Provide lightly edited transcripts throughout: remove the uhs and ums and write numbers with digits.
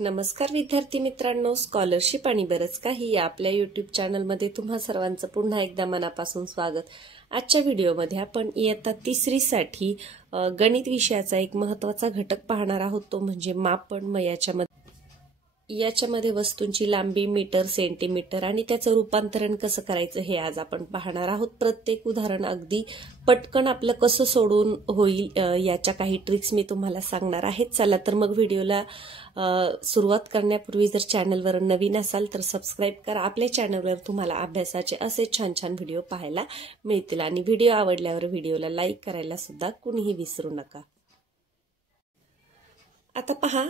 नमस्कार विद्यार्थी मित्रांनो, स्कॉलरशिप आणि बरंच काही या आपल्या यूट्यूब चॅनलमध्ये तुम्हा सर्वांचं पुन्हा एकदा मनापासून स्वागत। आजच्या व्हिडिओमध्ये आपण इयत्ता तिसरीसाठी गणित विषयाचा एक महत्त्वाचा घटक पाहणार आहोत, तो म्हणजे मापन। मग याच्यामध्ये वस्तूंची लांबी मीटर, सेंटीमीटर आणि त्याचं रूपांतरण कसं करायचं हे आज आपण पाहणार आहोत। प्रत्येक उदाहरण अगदी पटकन आपलं कसं सोडून होईल याच्या काही ट्रिक्स मी तुम्हाला सांगणार आहे। चला तर मग व्हिडिओला सुरुवात करण्यापूर्वी जर चॅनलवर नवीन असाल तर सबस्क्राइब करा। आपल्या चॅनलवर तुम्हाला अभ्यासाचे असे छान छान व्हिडिओ पाहायला मिळतील आणि व्हिडिओ आवडल्यावर व्हिडिओला लाईक करायला सुद्धा कुणीही विसरू नका। आता पहा,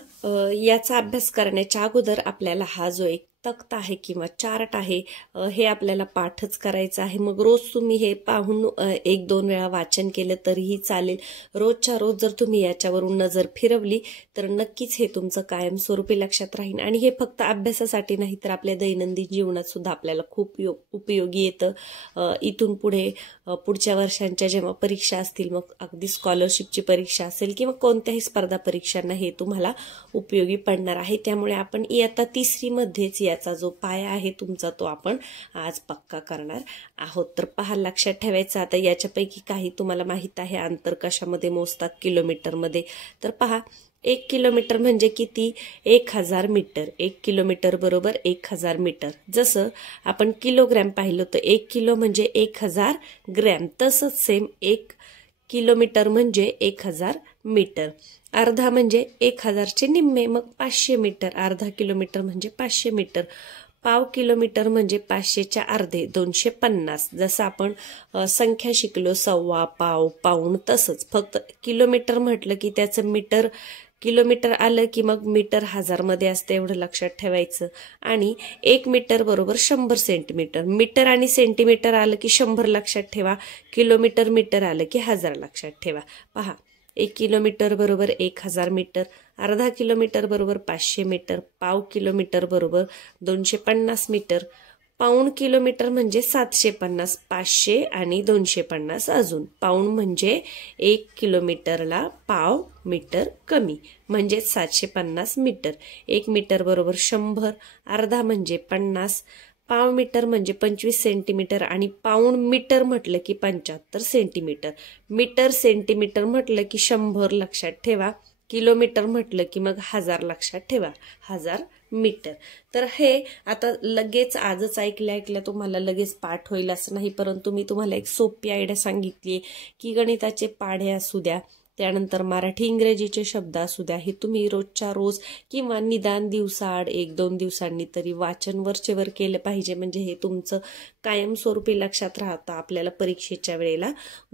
याचा अभ्यास करण्याच्या अगोदर आपल्याला हा जो एक तक्ता आहे किंवा चार्ट आहे हे आपल्याला पाठच करायचं आहे। मग रोज तुम्ही हे पाहून एक दोन वेळा वाचन केलं तरीही चालेल। रोजच्या रोज जर तुम्ही याच्यावरून नजर फिरवली तर नक्कीच हे तुमचं कायमस्वरूपी लक्षात राहील आणि हे फक्त अभ्यासासाठी नाही तर आपल्या दैनंदिन जीवनात सुद्धा आपल्याला खूप उपयोगी येतं। इथून पुढे पुढच्या वर्षांच्या जेव्हा परीक्षा असतील, मग अगदी स्कॉलरशिपची परीक्षा असेल किंवा कोणत्याही स्पर्धा परीक्षांना हे तुम्हाला उपयोगी पडणार आहे। त्यामुळे आपण इयत्ता तिसरी मध्येच याचा जो पाया आहे तुमचा तो आपण आज पक्का करणार आहोत। तर पहा, लक्षात ठेवायचं। आता याच्यापैकी काही तुम्हाला माहित आहे अंतर कशामध्ये मोजतात, किलोमीटर मध्ये। तर पहा, 1 किलोमीटर म्हणजे किती? 1000 मीटर। 1 किलोमीटर बरोबर 1000 मीटर। जसं आपण किलोग्रॅम पाहिलं तर 1 किलो म्हणजे 1000 ग्रॅम, तसंच सेम 1 किलोमीटर म्हणजे 1000 मीटर। अर्धा म्हणजे 1000चे निम्मे, मग 500 मीटर। अर्धा किलोमीटर म्हणजे 500 मीटर। पाव किलोमीटर म्हणजे 500च्या अर्धे 250। जसं आपण संख्या शिकलो, सव्वा, पाव, पाऊण, तसंच फक्त किलोमीटर म्हटलं की त्याचं मीटर किलोमीटर आलं की मग मीटर 1000 मध्ये असते, एवढं लक्षात ठेवायचं। आणि 1 मीटर बरोबर 100 सेंटीमीटर। मीटर आणि सेंटीमीटर आलं की 100 लक्षात ठेवा, किलोमीटर मीटर आलं की 1000 लक्षात ठेवा। पहा, 1 किलोमीटर बरोबर 1000 मीटर, अर्धा किलोमीटर बरोबर 500 मीटर, पाव किलोमीटर बरोबर 250 मीटर, पाऊण किलोमीटर म्हणजे 750, 500 आणि 250 अजून। पाऊण म्हणजे 1 किलोमीटरला पाव मीटर कमी म्हणजे 750 मीटर। 1 मीटर बरोबर 100, अर्धा म्हणजे 50, पाव मीटर म्हणजे 25 सेंटीमीटर आणि पाऊण मीटर म्हटलं की 75 सेंटीमीटर। मीटर सेंटीमीटर म्हटलं की 100 लक्षात ठेवा, किलोमीटर म्हटलं की मग 1000 लक्षात ठेवा, 1000 मीटर। तर हे आता लगेच आजच ऐकल्या तुम्हाला लगेच पाठ होईल असं नाही, परंतु मी तुम्हाला एक सोपी आयडिया सांगितली की गणिताचे पाढे असू द्या, त्यानंतर मराठी इंग्रजीचे शब्द असू द्या, हे तुम्ही रोजच्या रोज किंवा निदान दिवसाआड 1-2 दिवसांनी तरी वाचन वरचेवर केलं पाहिजे। म्हणजे हे तुमचं कायमस्वरूपी लक्षात राहतं, आपल्याला परीक्षेच्या वेळेला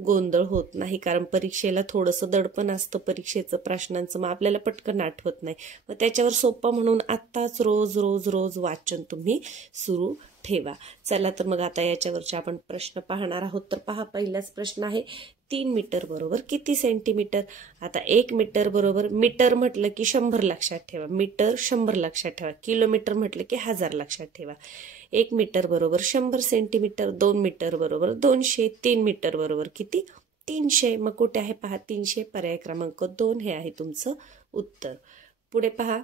गोंधळ होत नाही। कारण परीक्षेला थोडंसं दडपण असतं परीक्षेचं प्रश्नांचं, मग आपल्याला पटकन आठवत नाही। मग त्याच्यावर सोपं म्हणून आत्ताच रोज रोज रोज वाचन तुम्ही सुरू ठेवा। चला तर मग आता याच्यावरचे आपण प्रश्न पाहणार आहोत। तर पहा, पहिलाच प्रश्न आहे, 3 मीटर बरोबर किती सेंटीमीटर? आता 1 मीटर बरोबर, मीटर म्हटलं की 100 लक्षात ठेवा, मीटर 100 लक्षात ठेवा, किलोमीटर म्हटलं की 1000 लक्षात ठेवा। 1 मीटर बरोबर 100 सेंटीमीटर, 2 मीटर बरोबर 200, 3 मीटर बरोबर किती? 300। मग कुठे आहे पहा 300, पर्याय क्रमांक 2 हे आहे तुमचं उत्तर। पुढे पहा,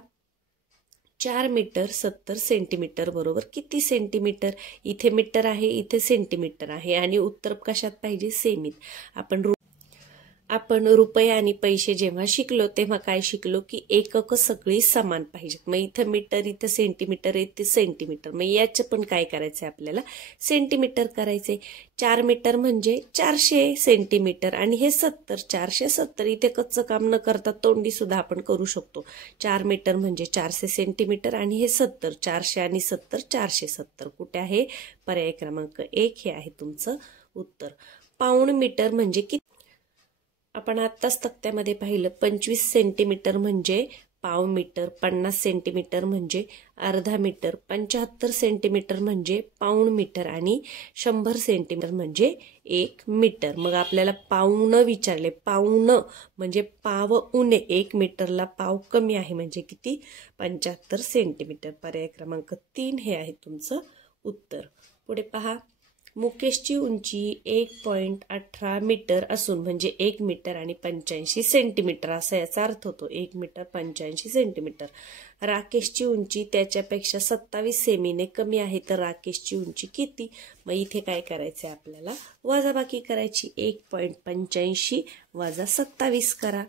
4 मीटर 70 सेंटीमीटर बरोबर किती सेंटीमीटर? इथे मीटर आहे, इथे सेंटीमीटर आहे आणि उत्तर कशात पाहिजे? सेमीत। आपण रुपये आणि पैसे जेव्हा शिकलो तेव्हा काय शिकलो की एकक सगळी समान पाहिजेत। मग इथं मीटर, इथं सेंटीमीटर, इथे सेंटीमीटर, मग याचं पण काय करायचंय आपल्याला? सेंटीमीटर करायचे। 4 मीटर म्हणजे 400 सेंटीमीटर आणि हे 70, 470। इथे कच्चं काम न करता तोंडी सुद्धा आपण करू शकतो। 4 मीटर म्हणजे 400 सेंटीमीटर आणि हे 70, 400 आणि 70 470। कुठे आहे? पर्याय क्रमांक 1 हे आहे तुमचं उत्तर। पाऊण मीटर म्हणजे किती? आपण आत्ताच तक्त्यामध्ये पाहिलं, 25 सेंटीमीटर म्हणजे पाव मीटर, 50 सेंटीमीटर म्हणजे अर्धा मीटर, 75 सेंटीमीटर म्हणजे पाऊण मीटर आणि 100 सेंटीमीटर म्हणजे 1 मीटर। मग आपल्याला पाऊण विचारले, पाऊण म्हणजे पाव उणे, 1 मीटरला पाव कमी आहे म्हणजे किती? 75 सेंटीमीटर। पर्याय क्रमांक 3 हे आहे तुमचं उत्तर। पुढे पहा, मुकेशची उंची 1.18 मीटर असून म्हणजे 1 मीटर आणि 85 सेंटीमीटर असा याचा अर्थ होतो. 1 मीटर 85 सेंटीमीटर. राकेशची उंची त्याच्यापेक्षा 27 सेमीने कमी आहे तर राकेशची उंची किती? मग इथे काय करायचंय आपल्याला? वजाबाकी करायची. 1.85 वजा 27 करा.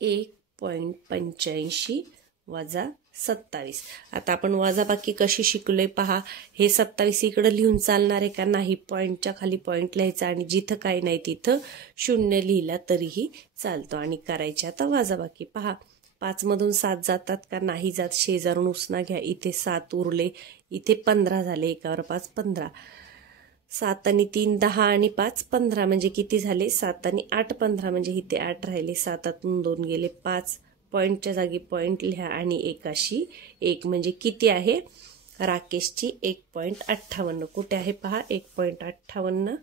1.85 वजा 27. आता आपण वजाबाकी कशी शिकलोय पहा. हे 27 इकडे लिहून चालणार आहे का? नाही. पॉइंटच्या खाली पॉइंट लिहायचा आणि जिथं काही नाही तिथं 0 लिहिला तरीही चालतो. आणि करायची आता वजाबाकी. पहा 5 मधून 7 जातात का? नाही जात. शेजारून उसना घ्या. इथे 7 उरले, इथे 15 झाले. 1 वर 5 15. 7 आणि 3 10 आणि 5 15 म्हणजे किती झाले? 7 आणि 8 15 म्हणजे इथे 8 राहिले. 7 2 गेले 5. पॉइंटच्या जागी पॉइंट लिहा आणि 1 1 म्हणजे किती आहे? राकेशची 1.58. कुठे आहे पहा? 1.58.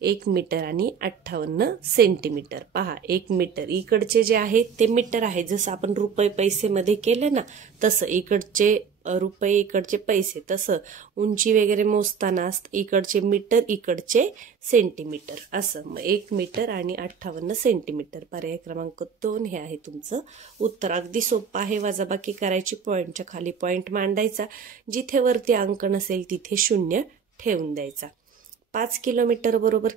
1 मीटर आणि 58 सेंटीमीटर. पहा 1 मीटर इकडचे जे आहे ते मीटर आहे. जसं आपण रुपये पैसे मध्ये केले ना तसं इकडचे रुपये इकडचे पैसे, तसं उंची वगैरे मोजताना इकडचे मीटर इकडचे सेंटीमीटर असं. मग 1 मीटर आणि 58 सेंटीमीटर. पर्याय क्रमांक 2 हे आहे तुमचं उत्तर. अगदी सोपं आहे. वजाबाकी करायची. पॉइंटच्या खाली पॉइंट मांडायचा. जिथे वरती अंक नसेल तिथे 0 ठेवून द्यायचा. 5 किलोमीटर बरोबर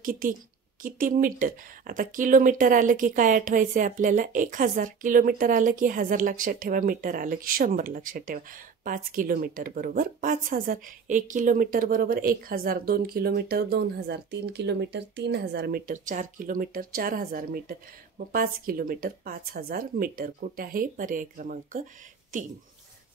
किती मीटर? आता किलोमीटर आलं की काय आठवायचंय आपल्याला? 1000. किलोमीटर आलं की 1000 लक्षात ठेवा. मीटर आलं की 100 लक्षात ठेवा. 5 किलोमीटर बरोबर 5000. 1 किलोमीटर बरोबर 1000. 2 kilometre 2000. 3 kilometre 3000 metre. 4 kilometre 4000 metre. मग 5 किलोमीटर 5000 मीटर. कुठे आहे? पर्याय क्रमांक 3.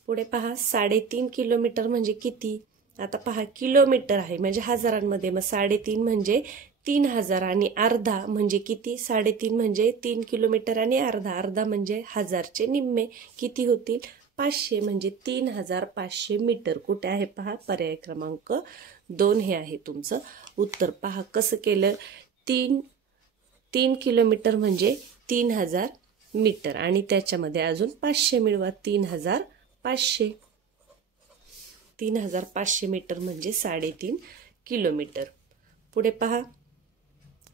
पुढे पहा 3.5 किलोमीटर म्हणजे किती? आता पहा किलोमीटर आहे म्हणजे हजारांमध्ये. मग 3.5 म्हणजे 3000 आणि अर्धा म्हणजे किती? 3.5 म्हणजे 3 किलोमीटर आणि अर्धा म्हणजे 1000चे निम्मे. किती होतील? 500 म्हणजे 3500 मीटर. कुठे आहे पहा? पर्याय क्रमांक 2 हे आहे तुमचं उत्तर. पहा कसं केलं. 3 किलोमीटर म्हणजे 3000 मीटर आणि त्याच्यामध्ये अजून 500 मिळवा. 3500. 3500 मीटर म्हणजे 3.5 किलोमीटर. पुढे पहा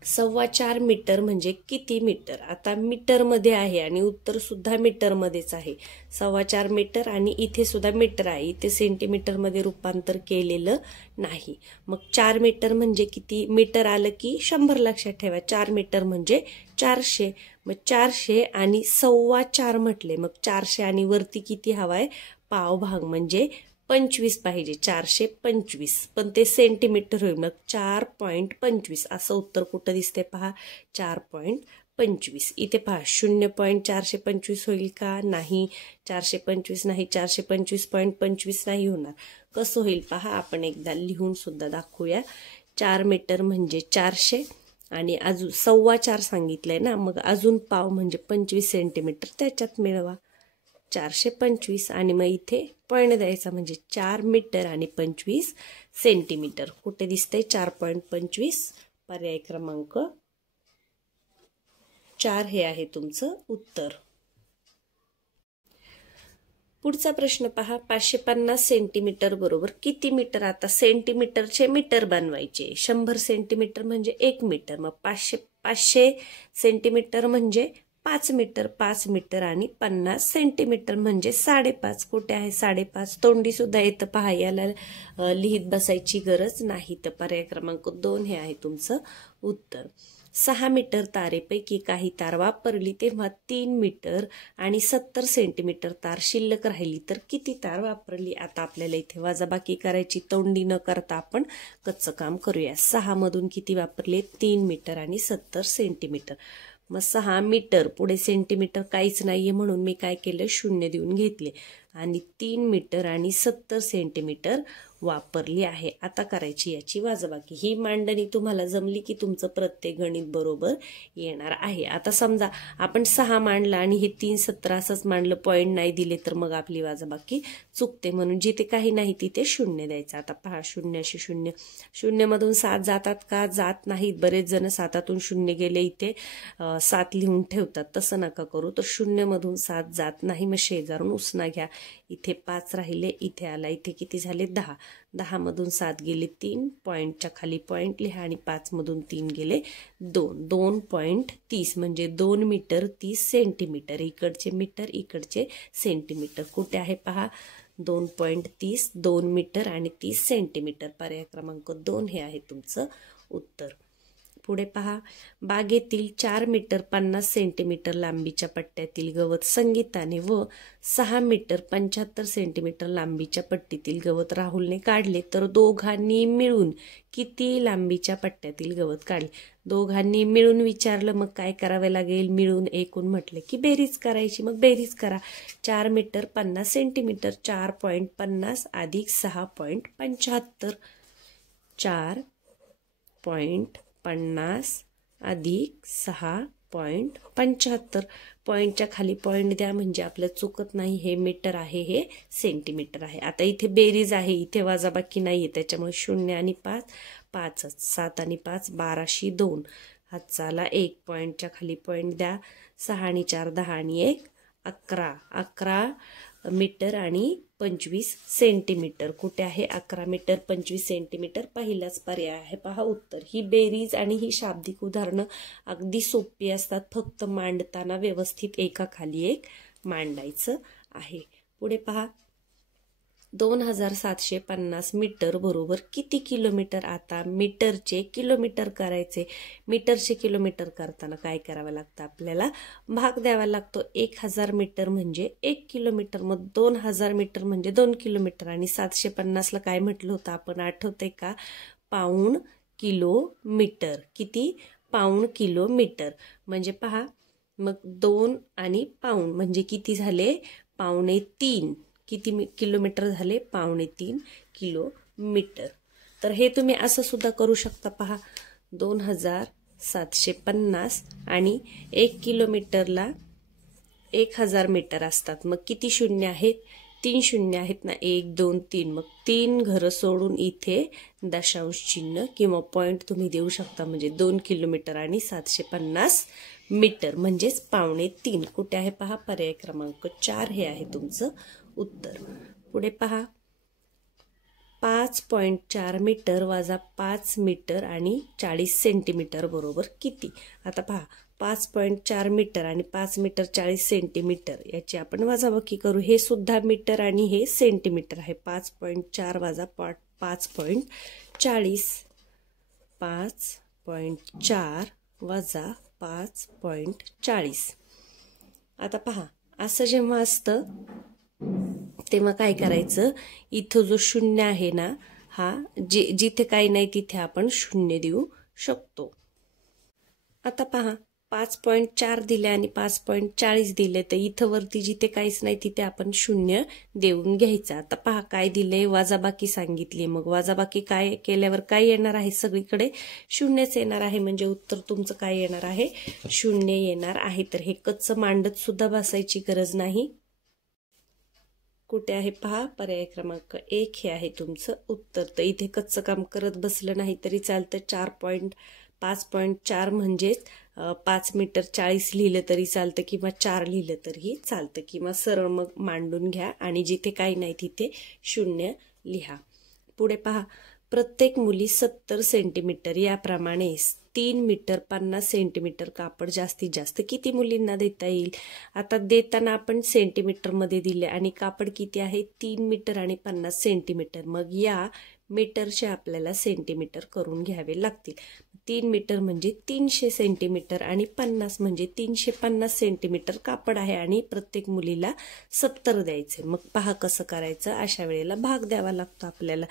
4.25 मीटर म्हणजे किती मीटर? आता मीटर मध्ये आहे आणि उत्तर सुद्धा मीटर मध्येच आहे. 4.25 मीटर आणि इथे सुद्धा मीटर आहे. इथे सेंटीमीटर मध्ये रूपांतर केलेलं नाही. मग 4 मीटर म्हणजे किती? मीटर आलं की 100 लक्षात ठेवा. 4 मीटर म्हणजे 400. मग 400 आणि 4.25 म्हटले. मग 400 आणि वरती किती हवाय? पाव भाग म्हणजे 25 पाहिजे. 425 पण ते सेंटीमीटर होईल. मग 4.25 असं उत्तर कुठं दिसते पहा? 4.25. इथे पहा 0.425 होईल का? नाही. 425 नाही. 425.25 नाही होणार. कसं होईल पहा? आपण एकदा लिहून सुद्धा दाखवूया. 4 मीटर म्हणजे 400 आणि अजून 4.25 सांगितलंय ना. मग अजून पाव म्हणजे 25 सेंटीमीटर त्याच्यात मिळवा. 425 आणि मग इथे पॉइंट द्यायचा म्हणजे 4 मीटर आणि 25 सेंटीमीटर. कुठे दिसतंय? 4.25. पर्याय क्रमांक 4 हे आहे तुमचं उत्तर. पुढचा प्रश्न पहा. 550 सेंटीमीटर बरोबर किती मीटर? आता सेंटीमीटरचे मीटर बनवायचे. 100 सेंटीमीटर म्हणजे 1 मीटर. मग 500 सेंटीमीटर म्हणजे 5 मीटर. 5 मीटर आणि 50 सेंटीमीटर म्हणजे 5.5. कुठे आहे 5.5? तोंडी सुद्धा येतं पहा. याला लिहित बसायची गरज नाही. तर पर्याय क्रमांक 2 हे आहे तुमचं उत्तर. 6 मीटर तारेपैकी काही तार वापरली तेव्हा 3 मीटर आणि 70 सेंटीमीटर तार शिल्लक राहिली तर किती तार वापरली? आता आपल्याला इथे वजाबाकी करायची. तोंडी न करता आपण कच्चं काम करूया. 6 मधून किती वापरले? 3 मीटर आणि 70 सेंटीमीटर. मग 6 मीटर पुढे सेंटीमीटर काहीच नाहीये म्हणून मी काय केलं? 0 देऊन घेतले आणि 3 मीटर आणि 70 सेंटीमीटर वापरली आहे. आता करायची याची वजाबाकी. ही मांडणी तुम्हाला जमली की तुमचं प्रत्येक गणित बरोबर येणार आहे. आता समजा आपण 6 मांडला आणि हे 3 17 असंच मांडलं, पॉइंट नाही दिले तर मग आपली वजाबाकी चुकते. म्हणून जिथे काही नाही तिथे 0 द्यायचा. आता पहा 0 अशी 0. 0 मधून 7 जातात का? जात नाहीत. बरेच जण 7तून 0 गेले इथे 7 लिहून ठेवतात. तसं नका करू. तर 0 मधून 7 जात नाही. मग शेजारून उसना घ्या. इथे 5 राहिले. इथे आला. इथे किती झाले? 10. 10 मधून 7 गेले 3, पॉईंटच्या खाली पॉईंट लिहा आणि 5 मधून 3 गेले 2, 2.30 म्हणजे 2 मीटर 30 सेंटीमीटर. इकडचे मीटर इकडचे सेंटीमीटर. कुठे आहे पहा 2.30, 2 मीटर आणि 30 सेंटीमीटर. पर्याय क्रमांक 2 हे आहे तुमचं उत्तर. पुढे पहा, बागेतील 4 मीटर 50 सेंटीमीटर लांबीच्या पट्ट्यातील गवत संगीताने व 6 मीटर 75 सेंटीमीटर लांबीच्या पट्टीतील गवत राहुलने काढले तर दोघांनी मिळून किती लांबीच्या पट्ट्यातील गवत काढले. दोघांनी मिळून विचारलं, मग काय करावे लागेल? मिळून एकूण म्हटले की बेरीज करायची. मग बेरीज करा. 4 मीटर 50 सेंटीमीटर 4.50 अधिक 6.75, 4.50 अधिक 6.75. पॉईंटच्या खाली पॉईंट द्या म्हणजे आपलं चुकत नाही. हे मीटर आहे, हे सेंटीमीटर आहे. आता इथे बेरीज आहे, इथे वजाबाकी नाहीये, त्याच्यामुळे 0 आणि 5 5च. 7 आणि 5 12शी 2. हातचाला 1. पॉईंटच्या खाली पॉईंट द्या. 6 आणि 4 10 आणि 1 11. 11 मीटर आणि 25 सेंटीमीटर. कुठे आहे 11 मीटर 25 सेंटीमीटर? पहिलाच पर्याय आहे पहा उत्तर. ही बेरीज आणि ही शाब्दिक उदाहरणं अगदी सोपी असतात, फक्त मांडताना व्यवस्थित एकाखाली एक मांडायचं आहे. पुढे पहा, 2750 मीटर बरोबर किती किलोमीटर? आता मीटरचे किलोमीटर करायचे. मीटरचे किलोमीटर करताना काय करावं लागतं? आपल्याला भाग द्यावा लागतो. 1000 मीटर म्हणजे 1 किलोमीटर, मग 2000 मीटर म्हणजे 2 किलोमीटर. आणि 750ला काय म्हटलं होतं आपण, आठवतंय का? पाऊण किलोमीटर. किती? पाऊण किलोमीटर. म्हणजे पहा, मग 2 आणि पाऊण म्हणजे किती झाले? 2.25. किती किलोमीटर झाले? 2.25 किलोमीटर. तर हे तुम्ही असं सुद्धा करू शकता पहा. 2750 आणि 1 किलोमीटरला 1000 मीटर असतात. मग किती शून्य आहेत? 3 शून्य आहेत ना. 1 2 3. मग 3 घरं सोडून इथे दशांश चिन्ह किंवा पॉइंट तुम्ही देऊ शकता. म्हणजे 2 किलोमीटर आणि 750 मीटर म्हणजेच 2.25. कुठे आहे पहा? पर्याय क्रमांक 4 हे आहे तुमचं उत्तर. पुढे पहा, 5.4 मीटर वजा 5 मीटर आणि 40 सेंटीमीटर बरोबर किती? आता पहा, 5.4 मीटर आणि 5 मीटर 40 सेंटीमीटर याची आपण वजाबाकी करू. हे सुद्धा मीटर आणि हे सेंटीमीटर आहे. 5.4 वजा 5.40, 5.4 वजा 5.40. आता पहा, असं जेव्हा असतं तेव्हा काय करायचं? इथं जो शून्य आहे ना, हा जिथे काही नाही तिथे आपण शून्य देऊ शकतो. आता पहा, 5.4 दिले आणि 5.40 दिले, तर इथं वरती जिथे काहीच नाही तिथे आपण शून्य देऊन घ्यायचं. आता पहा काय दिले? वजाबाकी सांगितली. मग वजाबाकी काय केल्यावर काय येणार आहे? सगळीकडे शून्यच येणार आहे. म्हणजे उत्तर तुमचं काय येणार आहे? शून्य येणार आहे. तर हे कच्चं मांडत सुद्धा बसायची गरज नाही. कुठे आहे पहा? पर्याय क्रमांक 1 हे आहे तुमचं उत्तर. तर इथे कच्चं काम करत बसलं नाही तरी चालतं. 5.4 म्हणजेच 5 मीटर 40 लिहिलं तरी चालतं किंवा 4 लिहिलं तरीही चालतं, किंवा सरळ मग मांडून घ्या आणि जिथे काही नाही तिथे शून्य लिहा. पुढे पहा, प्रत्येक मुली 70 सेंटीमीटर याप्रमाणे 3 मीटर 50 सेंटीमीटर कापड जास्तीत जास्त किती मुलींना देता येईल? आता देताना आपण सेंटीमीटरमध्ये दिले आणि कापड किती आहे? 3 मीटर आणि 50 सेंटीमीटर. मग या मीटरचे आपल्याला सेंटीमीटर करून घ्यावे लागतील. 3 मीटर म्हणजे 300 सेंटीमीटर आणि 50 म्हणजे 350 सेंटीमीटर कापड आहे आणि प्रत्येक मुलीला 70 द्यायचे. मग पहा कसं करायचं? अशा वेळेला भाग द्यावा लागतो आपल्याला.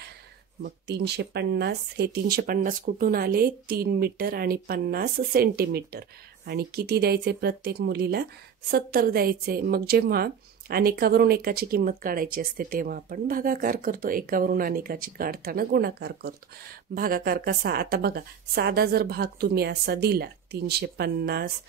मग 350, हे 350 कुठून आले? 3 मीटर आणि 50 सेंटीमीटर. आणि किती द्यायचे? प्रत्येक मुलीला 70 द्यायचे. मग जेव्हा अनेकावरून एकाची किंमत काढायची असते तेव्हा आपण भागाकार करतो. एकावरून अनेकाची काढताना गुणाकार करतो. भागाकार कसा? आता बघा, साधा जर भाग तुम्ही असा दिला 350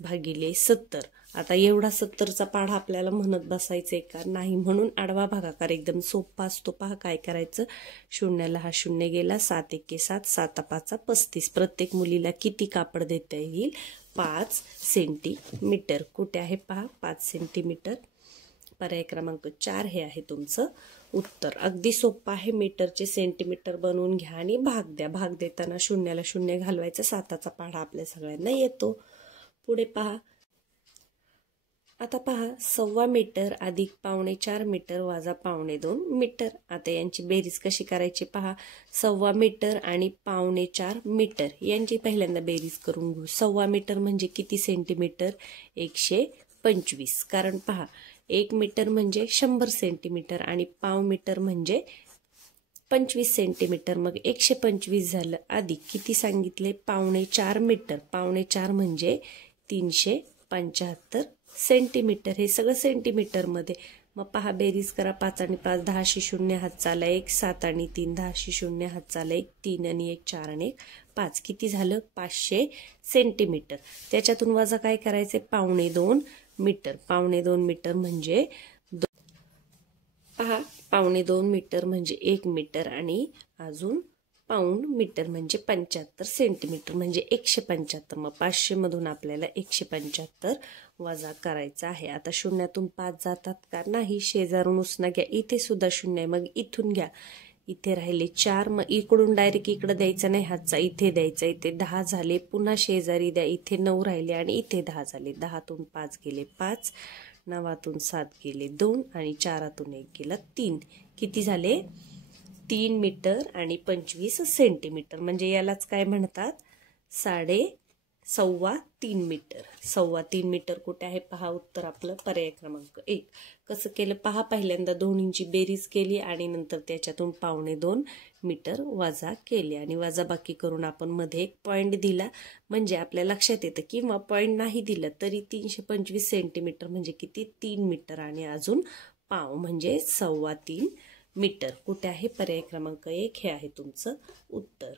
भागिले 70, आता एवढा 70चा पाढा आपल्याला म्हणत बसायचंय का? नाही. म्हणून आडवा भागाकार एकदम सोपा असतो. पहा काय करायचं? शून्याला हा शून्य गेला, 7 एके 7, 7 5 35. प्रत्येक मुलीला किती कापड देता येईल? 5 सेंटीमीटर. कुठे आहे पहा? 5 सेंटीमीटर. पर्याय क्रमांक 4 हे आहे तुमचं उत्तर। अगदी सोपं आहे, मीटरचे सेंटीमीटर बनवून घ्या आणि भाग द्या। भाग देताना शून्याला शून्य घालवायचं, 7चा पाढा आपल्या सगळ्यांना येतो। पुढे पहा, आता पहा 1.25 मीटर अधिक 4.25 मीटर वाजा 2.25 मीटर। आता यांची बेरीज कशी करायची पहा, 1.25 मीटर आणि 4.25 मीटर यांची पहिल्यांदा बेरीज करून घेऊ। 1.25 मीटर म्हणजे किती सेंटीमीटर? 125। कारण पहा 1 मीटर म्हणजे 100 सेंटीमीटर आणि 1.25 मीटर म्हणजे 25 सेंटीमीटर, मग 125 झालं अधिक किती सांगितले? 4.25 मीटर। 4.25 म्हणजे 375 सेंटीमीटर। हे सगळं सेंटीमीटर मध्ये। मग पहा बेरीज करा, 5 आणि 5 10शी 0 हात चाला 1, 7 आणि 3 10शी 0 हात चाला 1, 3 आणि 1 4 आणि 1 5, किती झालं? 500 सेंटीमीटर। त्याच्यातून वजा काय करायचे? 2.25 मीटर। 2.25 मीटर म्हणजे पहा 2.25 मीटर म्हणजे 1 मीटर आणि अजून पाऊण मीटर म्हणजे 75 सेंटीमीटर म्हणजे 175। मग 500 मधून आपल्याला 175 वजा करायचा आहे। आता शून्यातून 5 जातात का? नाही, शेजारून उसना घ्या, इथे सुद्धा शून्य आहे, मग इथून घ्या, इथे राहिले 4, मग इकडून डायरेक्ट इकडे द्यायचा नाही हातचा, इथे द्यायचा, इथे 10 झाले, पुन्हा शेजारी द्या, इथे 9 राहिले आणि इथे 10 झाले। 10तून 5 गेले 5, 9तून 7 गेले 2 आणि 4तून 1 गेला 3, किती झाले? 3 मीटर आणि 25 सेंटीमीटर म्हणजे यालाच काय म्हणतात? 3.5 मीटर। 3.5 मीटर कुठे आहे पहा, उत्तर आपलं पर्याय क्रमांक 1। कसं केलं पहा, पहिल्यांदा दोन्हींची बेरीज केली आणि नंतर त्याच्यातून 2.25 मीटर वजा केले आणि वजाबाकी करून आपण मध्ये एक पॉइंट दिला म्हणजे आपल्या लक्षात येतं, किंवा पॉइंट नाही दिलं तरी 325 सेंटीमीटर म्हणजे किती? 3 मीटर आणि अजून पाव म्हणजे 3.25 मीटर। कुठे आहे? पर्याय क्रमांक 1 हे आहे तुमचं उत्तर।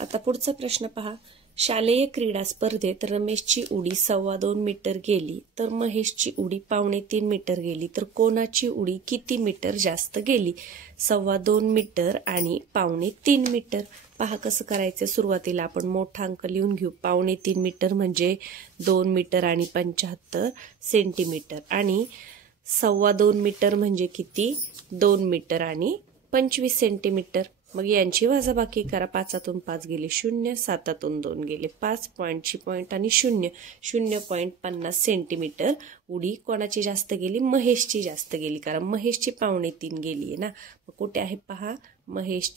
आता पुढचा प्रश्न पहा, शालेय क्रीडा स्पर्धेत रमेशची उडी 2.25 मीटर गेली तर महेशची उडी 2.25 मीटर गेली, तर कोणाची उडी किती मीटर जास्त गेली? 2.25 मीटर आणि 2.25 मीटर। पहा कसं करायचं, सुरुवातीला आपण मोठा अंक लिहून घेऊ। 2.25 मीटर म्हणजे 2 मीटर आणि 75 सेंटीमीटर आणि 2.25 मीटर म्हणजे किती? 2 मीटर आणि 25 सेंटीमीटर। मग यांची वजाबाकी करा, 5तून 5 गेले 0, 7तून 2 गेले 5, पॉईंटची पॉईंट आणि 0, 0.50 सेंटीमीटर उडी कोणाची जास्त गेली? महेशची जास्त गेली, कारण महेशची 2.25 गेली आहे ना। मग कुठे आहे पहा, महेश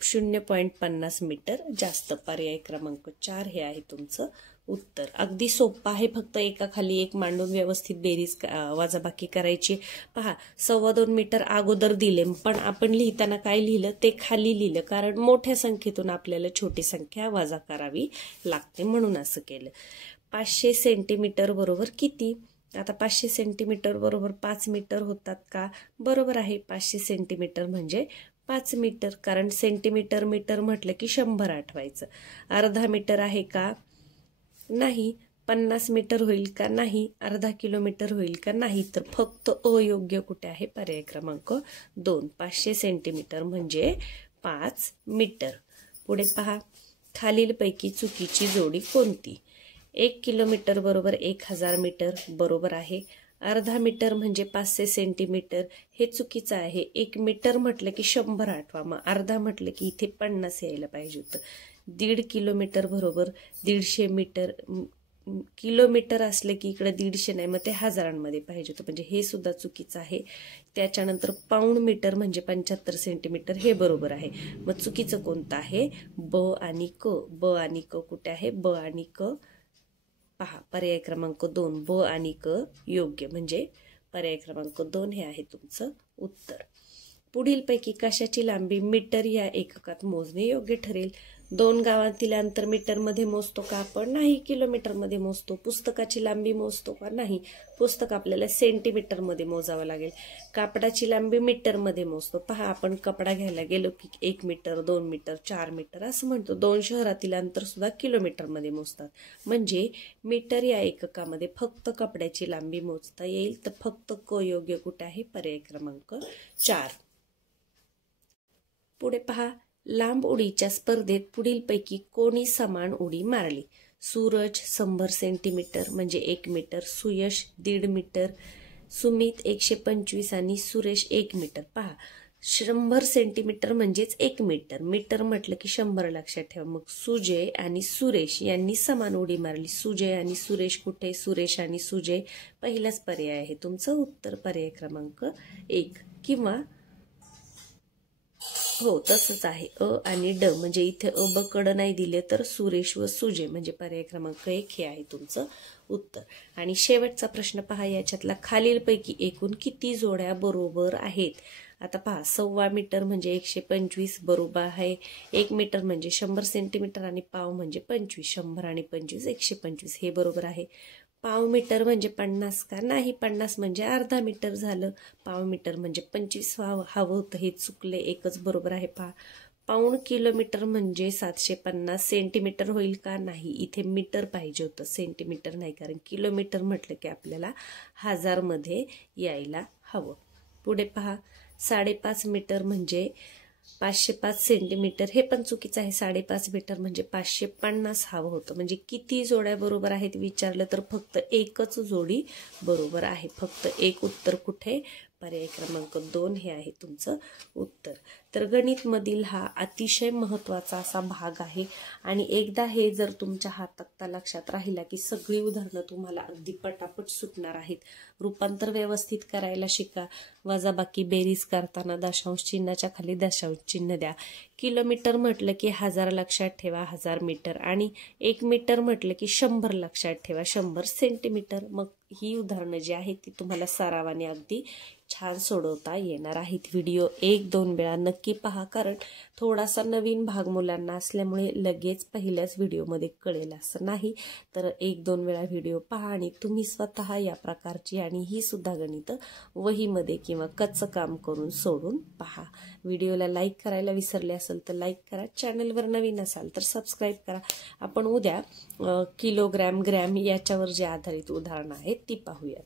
0.50 मीटर जास्त। पर्याय क्रमांक 4 हे आहे तुमचं उत्तर। अगदी सोपं आहे, फक्त एकाखाली एक मांडून व्यवस्थित बेरीज वजाबाकी करायची। पहा 2.25 मीटर अगोदर दिले, पण आपण लिहिताना काय लिहिलं? ते खाली लिहिलं, कारण मोठ्या संख्येतून आपल्याला छोटी संख्या वजा करावी लागते म्हणून असं केलं। 500 सेंटीमीटर बरोबर किती? आता 500 सेंटीमीटर बरोबर 5 मीटर होतात का? बरोबर आहे, 500 सेंटीमीटर म्हणजे 5 मीटर, कारण सेंटीमीटर मीटर म्हटलं की 100 आठवायचं। अर्धा मीटर आहे का? नाही। 50 मीटर होईल का? नाही। अर्धा किलोमीटर होईल का? नाही। तर फक्त अयोग्य कुठे आहे? पर्याय क्रमांक 2। 500 सेंटीमीटर म्हणजे 5 मीटर। पुढे पहा, खालीलपैकी चुकीची जोडी कोणती? 1 किलोमीटर बरोबर 1000 मीटर बरोबर आहे। अर्धा मीटर म्हणजे 500 सेंटीमीटर हे चुकीचं आहे। 1 मीटर म्हटलं की 100 आठवा, मग अर्धा म्हटलं की इथे 50 यायला पाहिजे होतं। 1.5 किलोमीटर बरोबर 150 मीटर, किलोमीटर असले की इकडे 150 नाही, मग ते हजारांमध्ये पाहिजे होतं, म्हणजे हे सुद्धा चुकीचं आहे। त्याच्यानंतर पाऊण मीटर म्हणजे 75 सेंटीमीटर हे बरोबर आहे। मग चुकीचं कोणतं आहे? ब आणि क। ब आणि क कुठे आहे? ब आणि क पहा, पर्याय क्रमांक 2 ब आणि क योग्य, म्हणजे पर्याय क्रमांक 2 हे आहे तुमचं उत्तर। पुढीलपैकी कशाची लांबी मीटर या एककात मोजणे योग्य ठरेल? 2 गावांतील अंतर मीटर मध्ये मोजतो का आपण? नाही, किलोमीटर मध्ये मोजतो। पुस्तकाची लांबी मोजतो का? नाही, पुस्तक आपल्याला सेंटीमीटर मध्ये मोजावं लागेल। कापडाची लांबी मीटर मध्ये मोजतो। पहा, आपण कपडा घ्यायला गेलो की 1 मीटर 2 मीटर 4 मीटर असं म्हणतो। 2 शहरातील अंतर सुद्धा किलोमीटर मध्ये मोजतात, म्हणजे मीटर या एककामध्ये फक्त कपड्याची लांबी मोजता येईल। तर फक्त क योग्य कुठे आहे? पर्याय क्रमांक 4। पुढे पहा, लांब उडीच्या स्पर्धेत पुढीलपैकी कोणी समान उडी मारली? सूरज 100 सेंटीमीटर म्हणजे 1 मीटर, सुयश 1.5 मीटर, सुमित 125 आणि सुरेश 1 मीटर. पहा 100 सेंटीमीटर म्हणजेच 1 मीटर. मीटर म्हटलं की 100 लक्षात ठेवा. मग सुजय आणि सुरेश यांनी समान उडी मारली. सुजय आणि सुरेश कुठे? सुरेश आणि सुजय पहिलाच पर्याय आहे तुमचं उत्तर, पर्याय क्रमांक 1. किंवा हो तसंच आहे, अ आणि ड म्हणजे इथे अ ब कड नाही दिले तर सुरेश व सुजय म्हणजे पर्याय क्रमांक 1 हे आहे तुमचं उत्तर. आणि शेवटचा प्रश्न पहा, याच्यातला खालीलपैकी एकूण किती जोड्या बरोबर आहेत? आता पहा 1.25 मीटर म्हणजे 125 बरोबर आहे. 1 मीटर म्हणजे 100 सेंटीमीटर आणि पाव म्हणजे 25. 100 आणि 25 125 हे बरोबर आहे. पाव मीटर म्हणजे 50 का? नाही, 50 म्हणजे अर्धा मीटर झालं. पाव मीटर म्हणजे 25 हवं होतं, हे चुकले, एकच बरोबर आहे. पहा पाऊण किलोमीटर म्हणजे 750 सेंटीमीटर होईल का? नाही, इथे मीटर पाहिजे होतं, सेंटीमीटर नाही, कारण किलोमीटर म्हटलं की आपल्याला 1000 मध्ये यायला हवं. पुढे पहा 5.5 मीटर म्हणजे 505 सेंटीमीटर, हे पण चुकीचं आहे. 5.5 मीटर म्हणजे 550 हवं होतं. म्हणजे किती जोड्या बरोबर आहेत विचारलं तर फक्त एकच जोडी बरोबर आहे. फक्त एक उत्तर कुठे? पर्याय क्रमांक 2 हे आहे तुमचं उत्तर. तर गणित मधील हा अतिशय महत्वाचा असा भाग आहे आणि एकदा हे जर तुमच्या हा तक्ता लक्षात राहिला की सगळी उदाहरणं तुम्हाला अगदी पटापट सुटणार आहेत. रूपांतर व्यवस्थित करायला शिका. वजाबाकी बेरीज करताना दशांश चिन्हाच्या खाली दशांश चिन्ह द्या. किलोमीटर म्हटलं की 1000 लक्षात ठेवा, 1000 मीटर, आणि 1 मीटर म्हटलं की 100 लक्षात ठेवा, 100 सेंटीमीटर. मग ही उदाहरणं जी आहेत ती तुम्हाला सरावाने अगदी छान सोडवता येणार आहेत. व्हिडिओ 1-2 वेळा नक्की पहा, कारण थोडासा नवीन भाग मुलांना असल्यामुळे लगेच पहिल्याच व्हिडिओमध्ये कळेल असं नाही. तर 1-2 वेळा व्हिडिओ पहा आणि तुम्ही स्वतः या प्रकारची आणि ही सुद्धा गणितं वहीमध्ये किंवा कच्चं काम करून सोडून पहा. व्हिडिओला लाईक करायला विसरले असेल तर लाईक करा. चॅनलवर नवीन असाल तर सबस्क्राईब करा. आपण उद्या किलोग्रॅम, ग्रॅम याच्यावर जे आधारित उदाहरणं आहेत ती पाहूया.